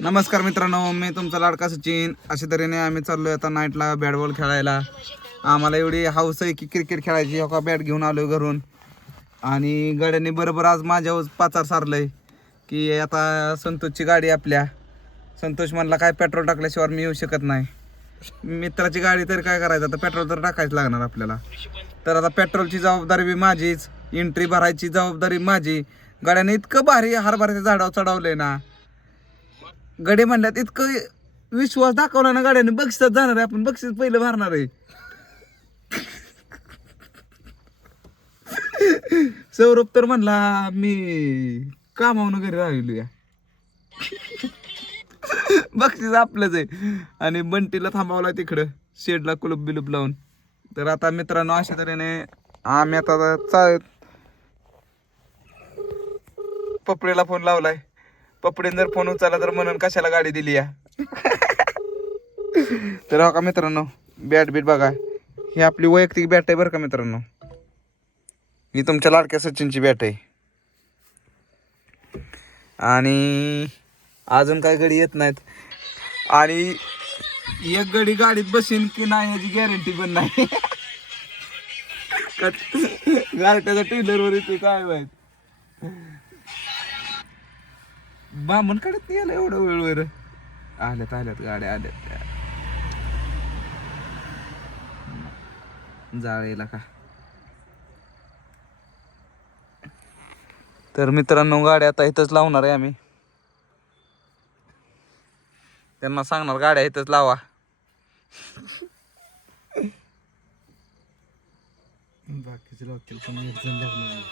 नमस्कार मित्रांनो, मी तुमचा लाडका सचिन. अशा तऱ्हेने आम्ही चाललोय आता नाईटला बॅट बॉल खेळायला. आम्हाला एवढी हाऊस आहे की क्रिकेट खेळायची. हो का, बॅट घेऊन आलो घरून आणि गाड्यांनी बरोबर आज माझ्यावर पाचार सारलंय की आता संतोषची गाडी आपल्या. संतोष म्हणला काय पेट्रोल टाकल्याशिवाय मी येऊ शकत नाही. मित्राची गाडी तर काय करायचं, आता पेट्रोल तर टाकायचं लागणार आपल्याला. तर आता पेट्रोलची जबाबदारी बी माझीच, एंट्री भरायची जबाबदारी माझी. गाड्याने इतकं भारी हरभऱ्याच्या झाडावर चढवलंय ना, गडे म्हणल्यात इतकं विश्वास दाखवला ना गाड्याने. बक्षीस जाणार आहे, आपण बक्षीस पहिलं भरणार आहे. सौरभ तर म्हणला मी कामावून घरी राहिलो या. बक्षीस आपलंच आहे. आणि बंटीला थांबवला तिकडं शेडला कुलूप बिलूप लावून. तर आता मित्रांनो, अशा तऱ्हेने आम्ही आता पपडीला फोन लावलाय. पपडीने जर फोन उचलला तर म्हणून कशाला गाडी दिली या. तर हो का मित्रांनो, बॅट बीट बघा, ही आपली वैयक्तिक बॅट आहे बरं का मित्रांनो. ही तुमच्या लाडक्या सचिनची बॅट आहे. आणि अजून काय गडी येत नाहीत. आणि एक गडी गाडीत बसीन की नाही याची गॅरंटी पण नाही. गारट्याचा टेलरवर येते काय माहित. बामण काढत नाही आलं एवढं वेळ. आल्यात गाड्या आल्यात. जाळेला का. तर मित्रांनो, गाड्या आता इथंच लावणार आहे आम्ही. त्यांना सांगणार गाड्या इथंच लावा. बाकीचे लावतील पण एक जण लागणार.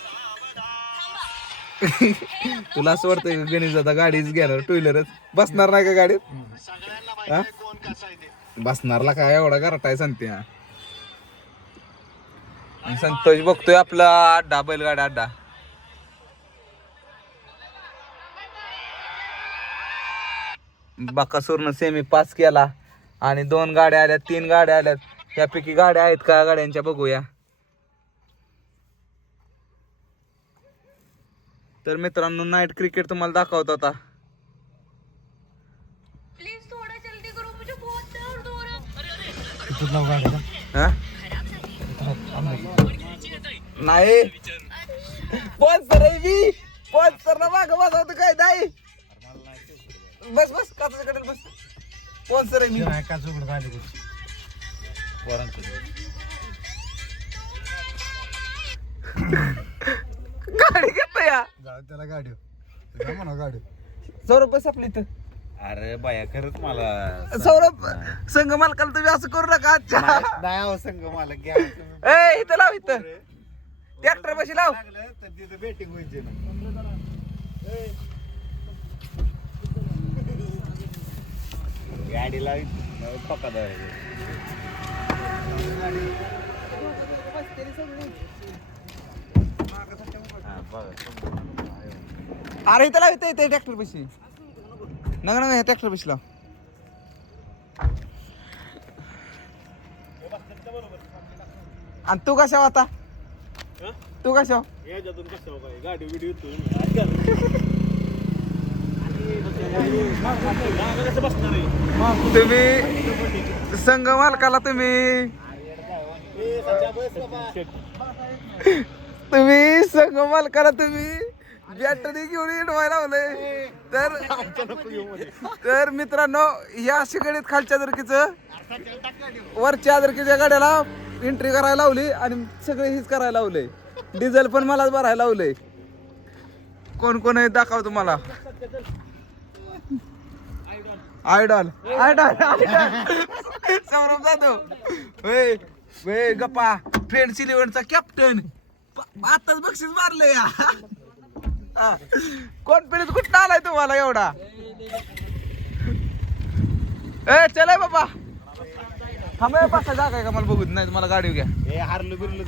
तुला असं वाटतंय गणेश दादा गाडीच घेणार, टू व्हीलरच बसणार नाही का गाडीत? बसणारला काय एवढा गरटाय सांगते. संतोष बघतोय आपला अड्डा, बैलगाडा अड्डा. बकासूरनं सेमी पास केला आणि 2 गाड्या आल्यात, 3 गाड्या आल्यात. त्यापैकी गाड्या आहेत का गाड्यांच्या बघूया. तर मित्रांनो, नाईट क्रिकेट तुम्हाला दाखवतो आता. नाही स्पॉन्सर आहे मी. स्पॉन्सरला माग बसवतो काय नाही. बस बस काचाकडे बस. स्पॉन्सर आहे मी. गाडी घेतो या त्याला गाडी गाडी. सौरभ बस आपली इथं. अरे बाया खरंच मला सौरभ संघ मालकाला तुम्ही असं करू नका. अच्छा नाही हो संघ मला घ्या. ए इथं लाव, इथं ट्रॅक्टर पाशी लाव. तर तिथं बेटिंग व्हायची ना. गाडीला पका अरे इथं लाव, इथं इथे ट्रॅक्टर पाशी नका नका, ट्रॅक्टर पाशी लाव. आणि तू कशा आता, तू कशा गाडी व्हिडिओ तुम्ही संघ मालकाला तुम्ही संघ मालकाला तुम्ही बॅटरी घेऊन इडवायला लावलंय. तर मित्रांनो, या अशी गाडीत खालच्या दरकीचं वरच्या दरकीच्या गाड्याला एंट्री करायला लावली आणि सगळे हीच करायला लावले. डिझेल पण मलाच भरायला लावलंय. कोण कोण आहे दाखव तुम्हाला. आयडॉल सौरभ जाधव. वे गप्पा फ्रेंड्स इलेव्हनचा कॅप्टन. आताच बक्षीस मारलंय या. कॉन्फिडन्स कुठं आलाय तुम्हाला एवढा. ए चलाय बाबा, थांबा पासा जागा का मला बघूत नाही. मला गाडी घ्या. हारलो बिरलो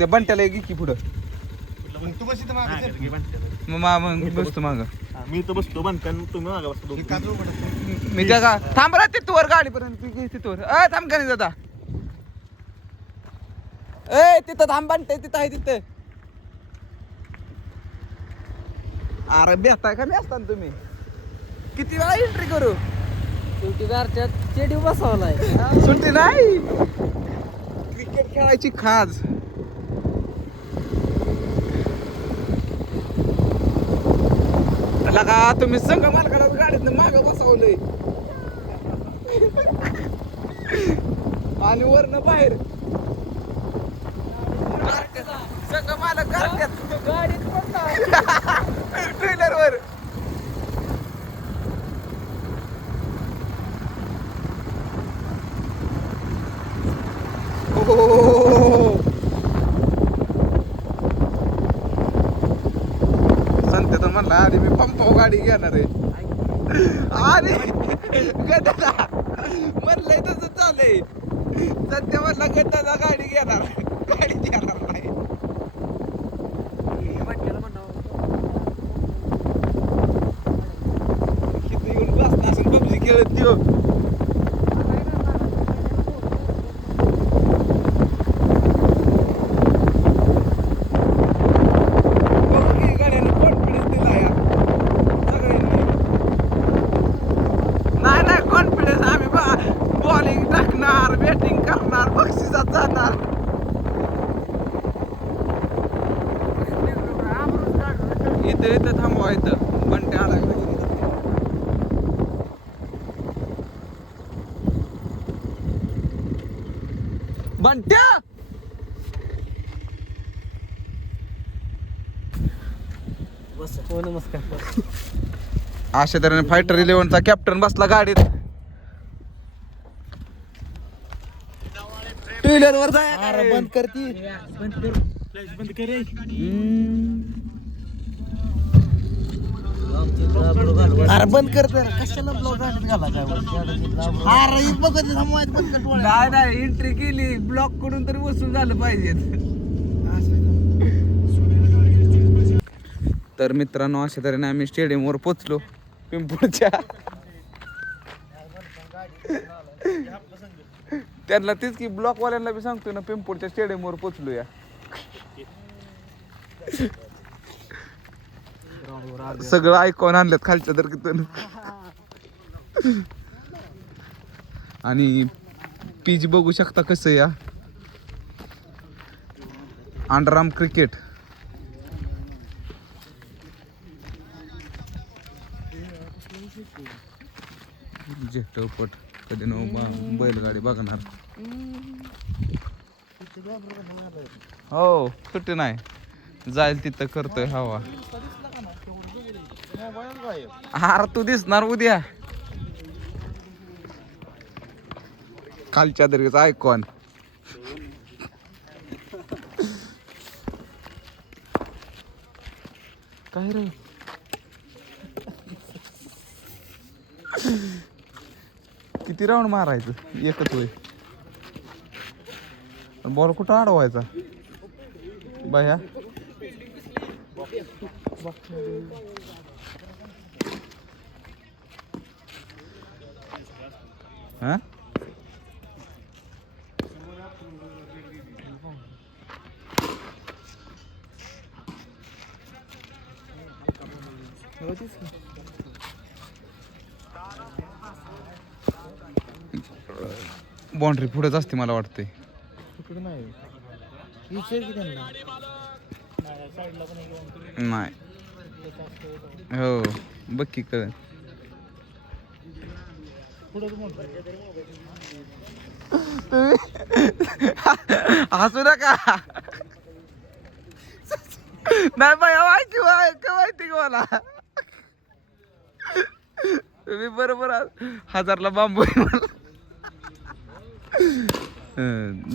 ते बंट्याला घे की पुढं. तू बस इथं मग बसतो माग. मी तर बसतो बनकन, तुम्ही मागा बसतो. मी जगा थांब रा तिथवर गाडीपर्यंत तिथवर. थांब का नाही दादा. तिथं थांब बंटे, तिथं आहे तिथं. अरे बेताय का मी असताना तुम्ही. किती वेळा एंट्री करू शेवटी गारच्यात चेडी बसवलाय. सुट्टी नाही. क्रिकेट खेळायची खाज. लगा तुम्ही संघ मालकाला गाडीत माग बसवलंय आणि वरनं बाहेर संघ मालक गाडीत पडला. ट्रेलर वर. संत तर म्हणला आधी मी पंपाव गाडी घेणार आहे. अरे गटाला म्हणलंय तसं चाललंय. सध्या म्हणला गटाला गाडी घेणार, गाडी घेणार नाही. किती येऊन बसला असेल पबजी खेळत त्यो. इथं थांबवा इथं बंटे आला बंट्या. हो नमस्कार. अशा तऱ्हेने फायटर 11चा कॅप्टन बसला गाडीत. टू व्हीलर वर जाय. बंद करती. फ्लॅश बंद कर रे. अरे बंद कर तर कशाला ब्लॉग घाला काय अरे बघत नाही नाही एंट्री केली ब्लॉक कडून तरी वसूल झालं पाहिजे. तर मित्रांनो अशा तऱ्हेने आम्ही स्टेडियमवर पोचलो पिंपळच्या. त्यांना तेच की ब्लॉकवाल्यांना बी सांगतो ना पिंपळच्या स्टेडियमवर पोचलो या. सगळं ऐकून आणल्यात खालच्या दरकीतून. आणि पीच बघू शकता कसं या अंडरआर्म क्रिकेट. जेटपट कधी न बैलगाडी बघणार. हो सुट्टी नाही जाईल तिथं करतोय हवा. हार तू दिसणार उद्या खालच्या दरीच ऐकॉन. काय रे किती राऊंड मारायचं एकच होय. बॉल कुठं अडवायचा बाया. हा बाउंड्री पुढेच असते मला वाटते. नाही हो बघ की कळ. हसू नका. नाही बाय माहिती माहिती का मला. तुम्ही बरोबर 1000ला बांबू.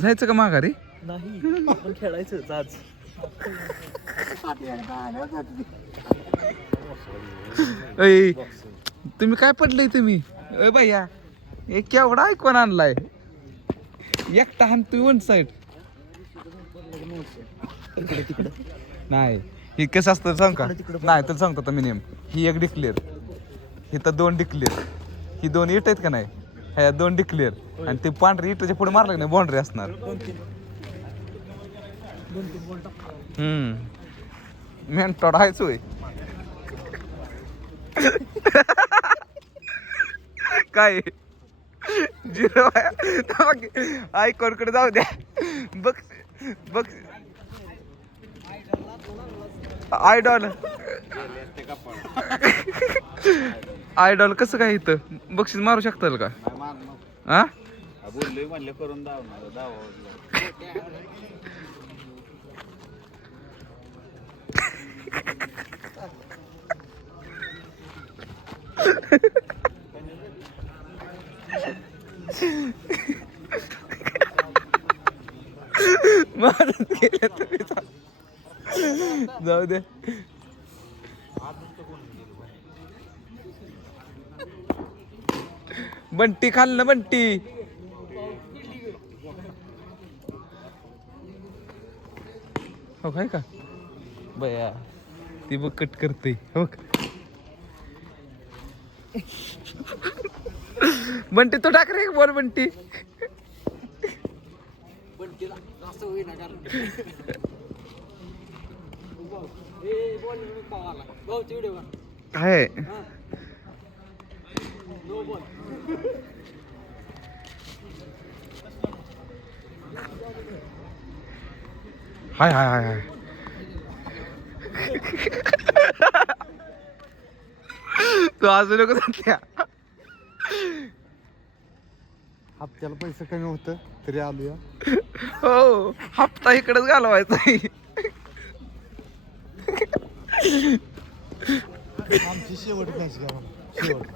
जायचं का माघारी. नाही आपण खेळायचं आज. तुम्ही काय पडलंय तुम्ही अय भैया एक केवढा ऐकून आणलाय. एकटा हान तू वन साईड. नाही ही कसं असतं सांग का. नाही तर सांगतो तर मी नेम. ही एक डिक्लेअर इथं 2 डिक्लेअर. ही 2 इट आहेत का नाही ह्या 2 डिक्लेअर आणि ते पांढरी इटाच्या पुढे मारलं का नाही बाउंड्री असणार. मेंटॉड आहेच होय. काय झिरो आयकॉनकडे जाऊ द्या. बघ बघ आयडॉल आयडॉल कसं काय इथं बक्षीस मारू शकताल का? हा बोललोय म्हणलं करून दाव मारून गेले तुम्ही. जाऊ दे. बंटी खाल्लं बंटी. हो काय का बया ती बघ कट करते हो. बंटी तो टाक रे बोल बंटी. आहे हाय हाय हाय हाय. तू अजून नको सांगत्या. हप्त्याला पैसे कमी होतं तरी आलो. हो हप्ता इकडेच घालवायचा. आमची शेवट मॅच घ्या शेवट.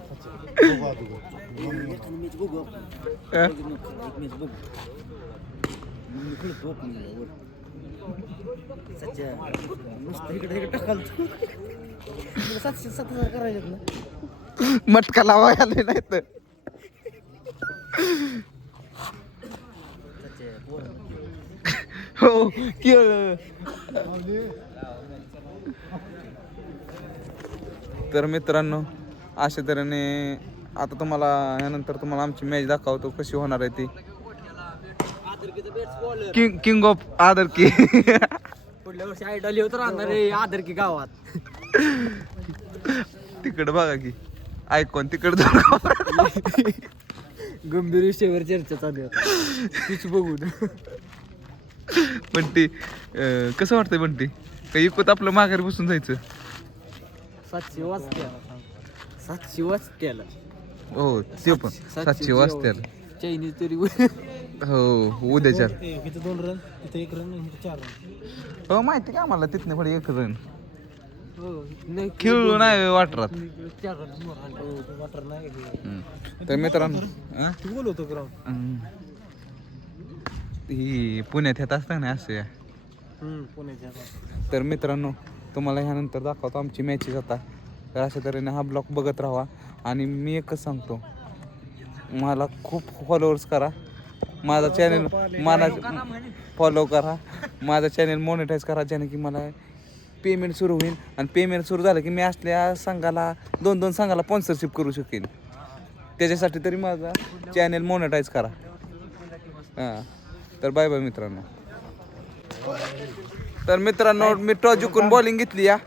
मटका लावाय आले नाही तर हो कि तर मित्रांनो अशा तऱ्हेने आता तुम्हाला यानंतर तुम्हाला आमची मॅच दाखवतो कशी होणार आहे ती. किंग ऑफ आदरकी. पुढल्या वर्षी आयडॉल येऊन राहणार आहे आदरकी गावात. तिकडे बघा की ऐकून तिकडे जाऊ. गंभीर विषयावर चर्चा चालू आहे तीच बघून. बंटी कसं वाटतंय बंटी काही इकत आपलं माघारी बसून जायचं. 700 वाजत्याला हो ते पण 700 वाजत्याला चायनीज तरी हो उद्याच्या. इथं 2 रन इथं 1 रन इथं 4 रन. हो माहिती का आम्हाला तिथनं पुढे 1 रन हो नाही खेळलो नाही वाटरात. 4 रन वाटर नाही. तर मित्रांनो बोल होतो ग्राउंड ही पुण्यात येत असतं ना असे. पुण्याच्या. तर मित्रांनो तुम्हाला ह्यानंतर दाखवतो आमची मॅचेस आता. तर अशा तऱ्हेने हा ब्लॉग बघत राहा. आणि मी एकच सांगतो मला खूप फॉलोअर्स करा. माझा चॅनल मला फॉलो करा. माझा चॅनल मॉनिटाईज करा ज्याने की मला पेमेंट सुरू होईल. आणि पेमेंट सुरू झालं की मी असल्या संघाला 2-2 संघाला स्पॉन्सरशिप करू शकेन. त्याच्यासाठी तरी माझा चॅनल मॉनिटाईज करा. हां तर बाय बाय मित्रांनो. तर मित्रांनो मी टॉस जिंकून बॉलिंग घेतली या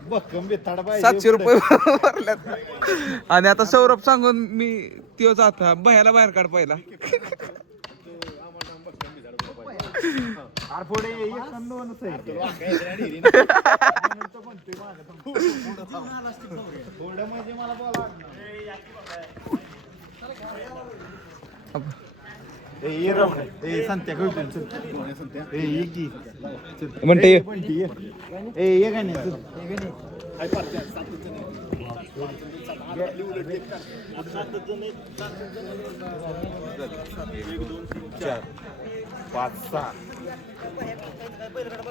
700 रुपये भरल्यात. आणि आता सौरभ सांगून मी त्योच आता भयाला बाहेर काढ पहिला. म्हणते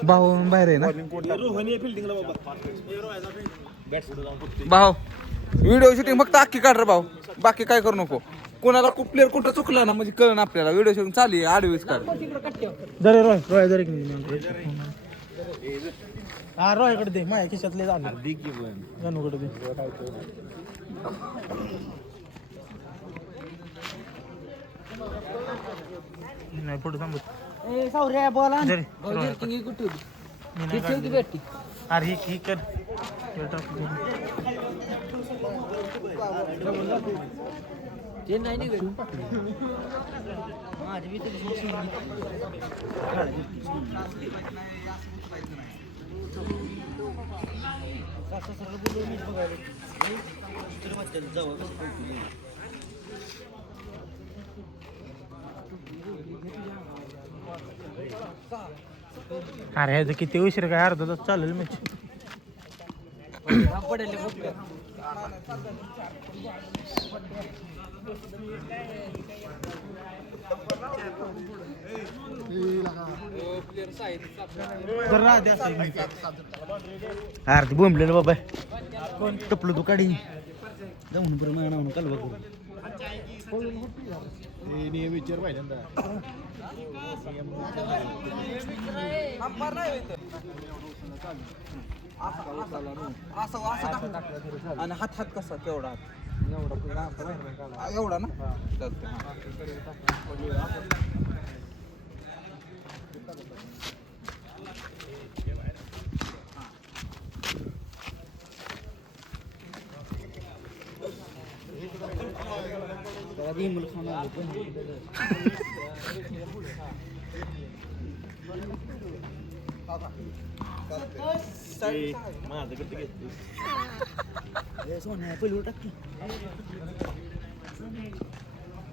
भाऊ बाहेर आहे ना भाऊ. व्हिडिओ शूटिंग फक्त अख्खी काढ रे भाऊ. बाकी काय करू नको. कोणाला प्लेअर कुठं चुकला ना म्हणजे कळण आपल्याला. व्हिडिओ शूटिंग चालू आहे आडवीच काढ. जरे रोय जरे हा रोयकडे दे माझ्या खिशातले झाले गणूकडे दे. नाही फोटो थांबत. सौर्या बोला कुठे अरे ही कर. ते नाही निघत माझी बी तरी सरळ बोलून मीच बघायला अरे ह्याचं किती उशीर काय अर्धा तास चालेल मॅच. पडेल अरे ते बोंबलेलं बाबा कोण टपलं तू काढी जाऊन बरं म्हणा म्हणून काल बघू विचार पहिल्यांदा आणि हात कसा केवढा एवढा ना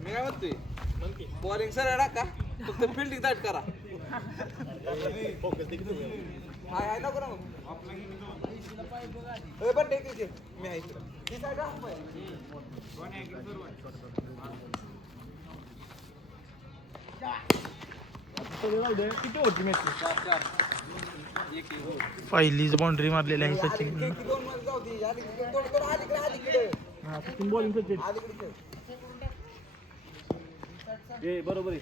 मी काय म्हणतोय बॉलिंग सरळ टाका फक्त फिल्डिंग दाट करा हाय हाय नको ना पण ठीक मी आहे पहिलीच बाउंड्री मारलेली आहे सचिन. बरोबर आहे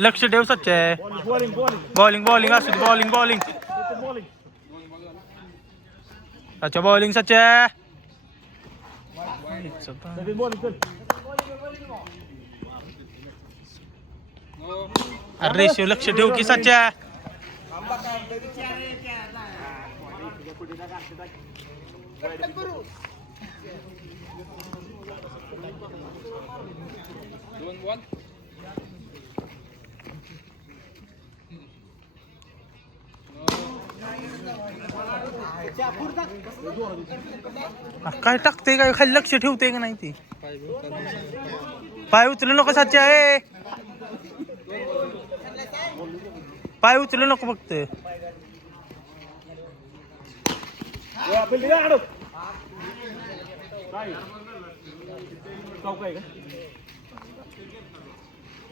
लक्ष ठेव सच्चे. बॉलिंग बॉलिंग असू दे. बॉलिंग बॉलिंग अच्छा बॉलिंग सच्चे. अरे रेशो लक्ष ठेव की सच्चा. काय टाकते काय खाली लक्ष ठेवते का नाही ती. पाय उचलू नको सच्चा. पाय उचलू नको फक्त.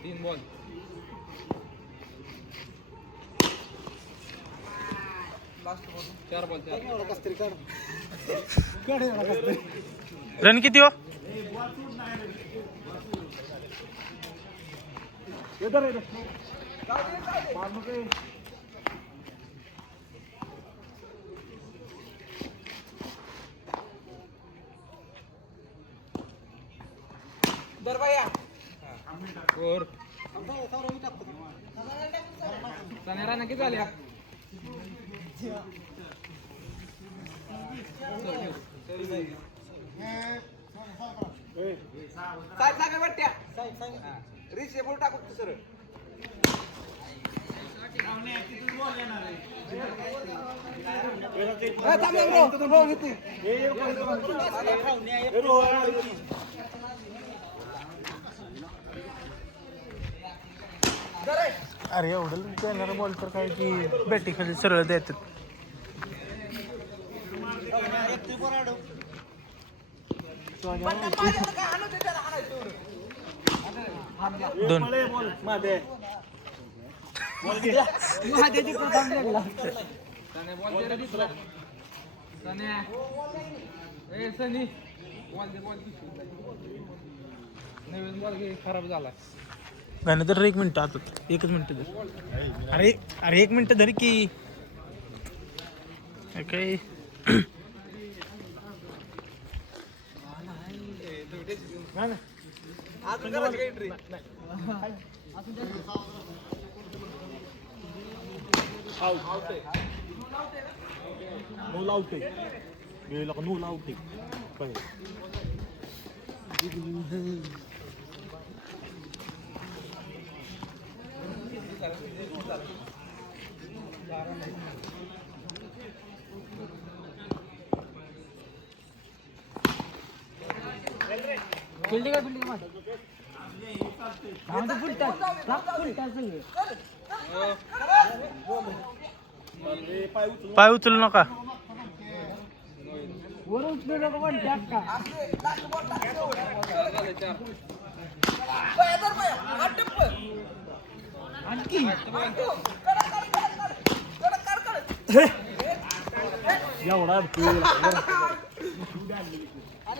तीन बॉल चार बॉल रन किती हो. दरबाया राणा किती झाल्या सांगा वाटत्या रिसेबल टाकू सर अरे एवढं येणार बॉल तर काय की बॅटिंग खाली सरळ देतात. दोन नवीन बॉल खराब झाला. गाणं तर 1 मिनिट आता 1च मिनिट धर. अरे अरे 1 मिनिट धर की काय. बिल्डिंग आहे बिल्डिंग माझं फुल टाक सगळे पाय उचलू नका. वर उचलू नका पण टाक का आणखी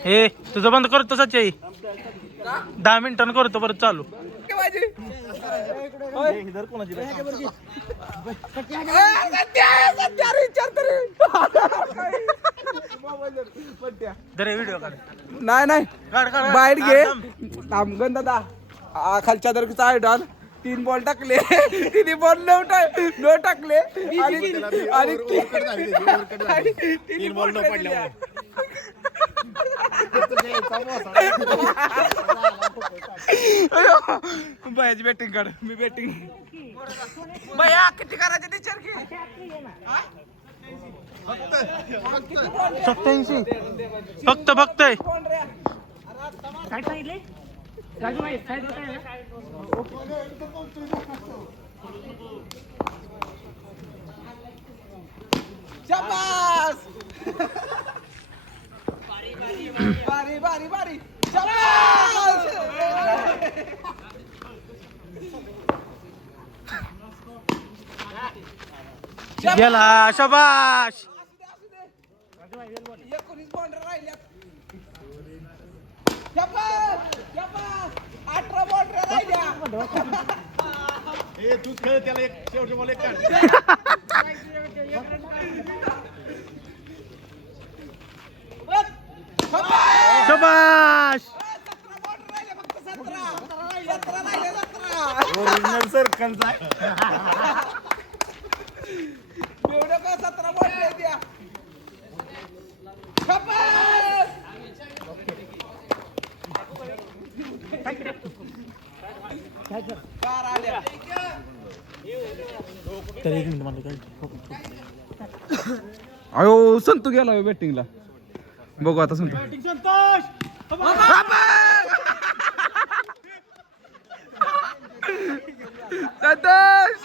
हे तुझं बंद करतो सच्चाई 10 मिनिटांनी करतो परत चालू. दरे व्हिडिओ काढ. नाही नाही काढ काढ बाहेर घे. थांब. थांबगन दादा खालच्या दरकीचा आयडॉल 3 बॉल टाकले 3 बॉल न टाकले आणि 3 बॉल न पडले. बायाची बॅटिंग काढ मी बॅटिंग बाया किती करायचे टीचर की 87 फक्त फक्त आहे. काय सांगितले राजू भाई साईड काय ना शाबास बारी बारी बारी शाबास गेला शाबाश. 19 बॉन्डर राहिल्यात. शाबास शाबास 18 बॉन्डर राहिल्या. तूच खेळ त्याला एक शेवटी मला एक काढ. शाबाश. 17 बॉन्डर राहिल्या फक्त 17 राहिल्या 17 ओरिजिनल सर्कलचा आहे. एवढं का 17 बॉन्डर द्या. शाबास बारा आल्या. तर 1 मिनिट मला काढ. अयो संतू गेला बॅटिंगला. बघू आता संतू संतोष संतोष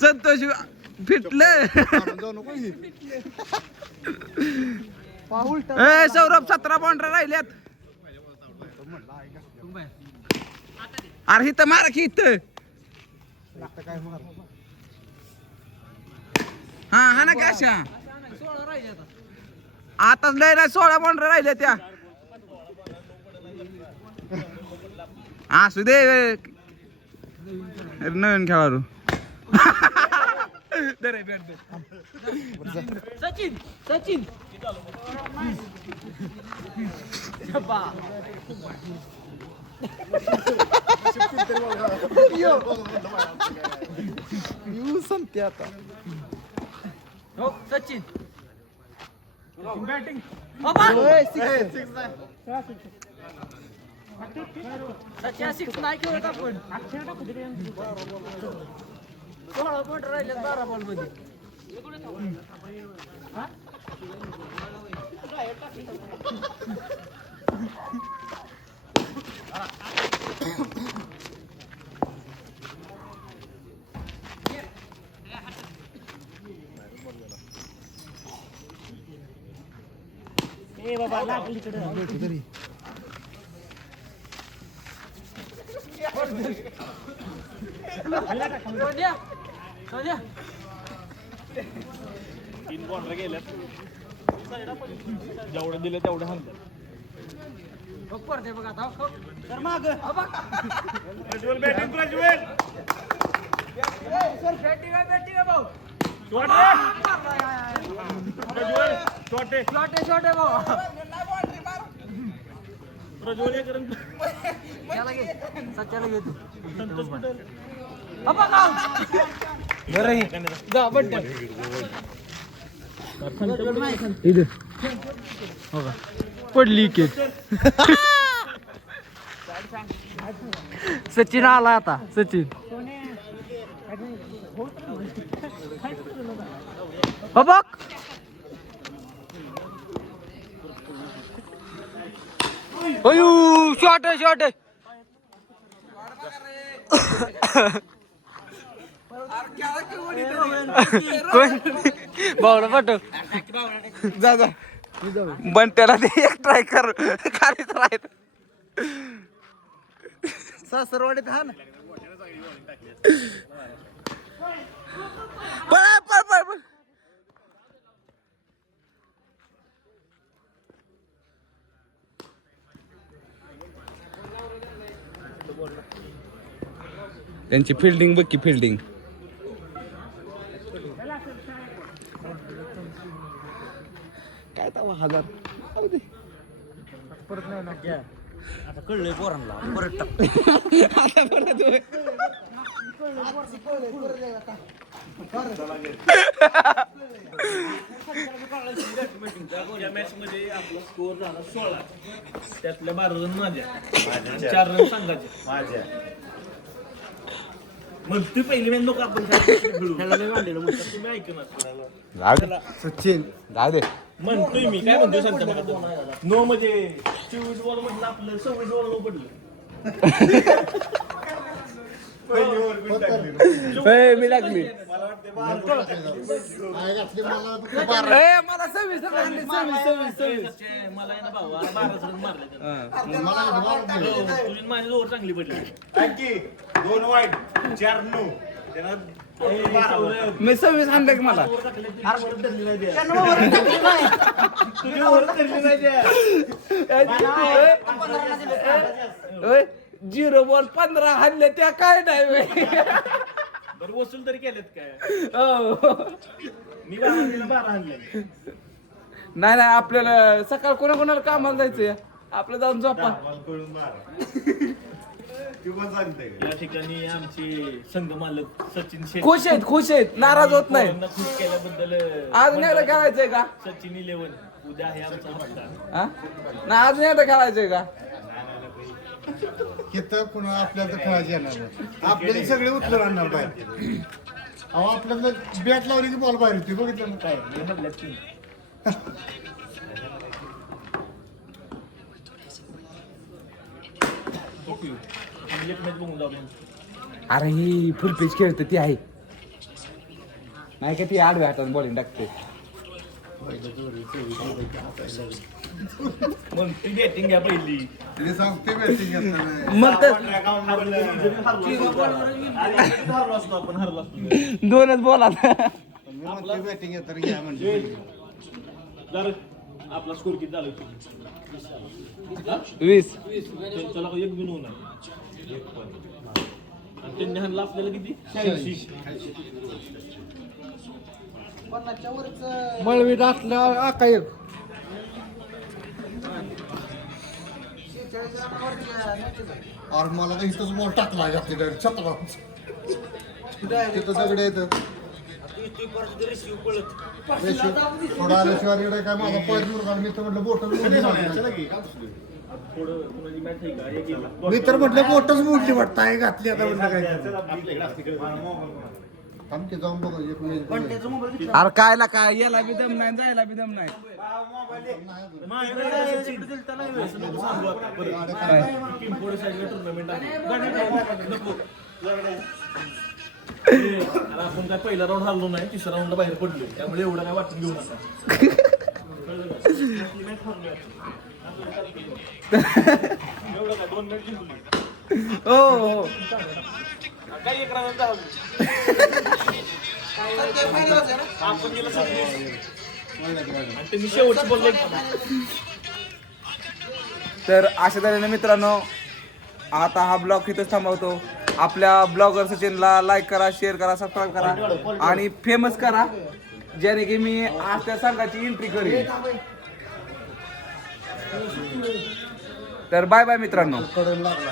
संतोष फिटलं. सौरभ 17 बॉन्डर राहिल्यात. अरे इथं मारा की इथं. हा हा ना कशा आताच लय नाही 16 बॉन्डर राहिल्या त्या. असू दे नवीन खेळाडू. सचिन सचिन संपते आता. हो सचिन बॅटिंग सचिन 6 नाही खेळत आपण 16 पॉइंट राहिले 12 बॉल मध्ये. ए बाबा लागली इकडे. तीन बॉर्डर गेल्यात जेवढं दिलं तेवढं हल्लं प्रज्वल बॅटिंग प्रज्वल प्रज्वल छोटे प्रज्वल हे करून संतोष कुठं? पडली की सचिन आला आता सचिन बघ अयो शॉट आहे कोण बावडा पाठव जा बंट्याला ते एक ट्राय कर काढीत राहत सासरवाडीत हा ना पळ त्यांची फिल्डिंग बघ की फिल्डिंग काय तवा 1000 परत नाही ना घ्या आता कळलंय पोरांना परत टाक आता परत होय. या मॅच मध्ये आपला स्कोर झाला 16 त्यातल्या 12 रन माझ्या 4 रन संघाचे माझ्या मग ती पहिली मॅच नको आपण तुम्ही ऐकणार सचिन जाऊ दे म्हणतोय मी काय म्हणतोय सांगता मला नो मध्ये 24 बॉल मधलं आपलं 26 बॉल नो पडलं मी लागली मला 26 मला आहे ना भावा 12 रन मारले तुझी माझी ओव्हर चांगली पडली 2 वाईट 4 नो त्याला मी 26 आणलं की मला झिरो बॉल 15 हल्ले त्या काय नाही बरं वसूल तरी केलेत काय हो. मी 12 आणले नाही आपल्याला सकाळ कोणाकोणाला कामाला जायचंय आपलं जाऊन झोपा या ठिकाणी आमचे संघ मालक सचिन शेट्टी खुश आहेत नाराज होत नाही पोरांना खुश केल्याबद्दल अजून एकदा खेळायचंय का सचिन 11 उद्या आहे आमचा हप्ता हा? नाही अजून एकदा खेळायचंय का इथं पुन्हा आपल्याला तर खेळायचे येणार नाही. आपल्याला सगळे उचलून आणणार बाहेर अहो आपल्याला बॅट लावली की बॉल बाहेर होती बघितलं ना काय एक मॅच बघून लावली अरे ही फुल पिच खेळते ती आहे नाही का ती आडव्या हातात बॉलिंग टाकते मग ती बॅटिंग घ्या पहिली तिने सांगते बॅटिंग घेताना मग तर हरलो असतो आपण हरलो असतो दोनच बॉलात बॅटिंग घेताना घ्या म्हणजे जर आपला स्कोर किती झाला 20 त्याला एक बिन होणार आणि त्यांनी हाणला आपल्याला किती 86 मळवी टाकल्या आका एक और मला तर इथंच बॉल टाकला आपली डायरेक्ट छतला तिथं दगड येतं थोडा आल्याशिवाय काय माझा पाय दूर काढ मी तर म्हटलं बोट थोडं कोणाची मॅच आहे का एक गेला मी तर म्हटलं बोटच मोडली वाटतं आहे घातली आता म्हटलं काय थांबते जाऊन बघ एक मिनिट अरे काय ना काय याला बी दम नाही जायला बी दम नाही आपण काय पहिला राऊंड हरलो नाही तिसऱ्या राऊंडला बाहेर पडलो त्यामुळे एवढं काय वाटून घेऊ नका एवढं काय 2 मॅच जिंकली हो काही एक राहणार आपण गेलं आणि तुम्ही शेवटचं बोलले तर अशा तऱ्हेने मित्रांनो आता हा ब्लॉग इथंच थांबवतो. आपल्या ब्लॉगर सचिनला लाईक करा, शेअर करा, सबस्क्राईब करा आणि फेमस करा, ज्याने की मी आज त्या संघाची एंट्री करेन. तर बाय बाय मित्रांनो. कडून लागला